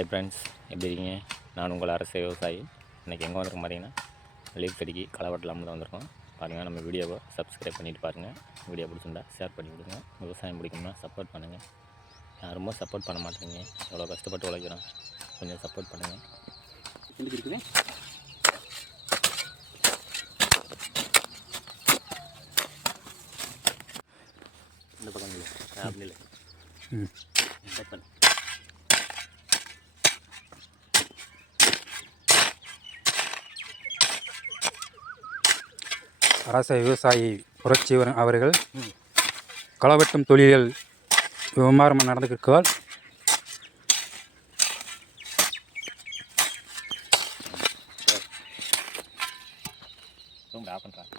Hi friends, எப்படி இருக்கீங்க? நான் உங்கள் அரசு விவசாயி. இன்றைக்கி எங்கே வந்திருக்கோம் பார்த்தீங்கன்னா, லீவ் செடிக்கு களை வெட்டலாம்னு தான் வந்திருக்கோம். பாருங்கள், நம்ம வீடியோவை சப்ஸ்கிரைப் பண்ணிவிட்டு பாருங்கள். வீடியோ பிடிச்சிருந்தா ஷேர் பண்ணி விடுங்க. விவசாயம் பிடிக்கும்னா சப்போர்ட் பண்ணுங்கள். யாருமோ சப்போர்ட் பண்ண மாட்டேங்க. எவ்வளோ கஷ்டப்பட்டு உழைக்கிறோம், கொஞ்சம் சப்போர்ட் பண்ணுங்கள். இருக்குது இந்த பக்கம் இல்லை, அப்படி இல்லை. கட் பண்ணு. அரச விவசாயி புரட்சிவரன் அவர்கள் களவெட்டும் தொழில்கள் விமாரமாக நடந்துக்கிருக்கால். ரொம்ப ஆஃப் பண்ணுறான்.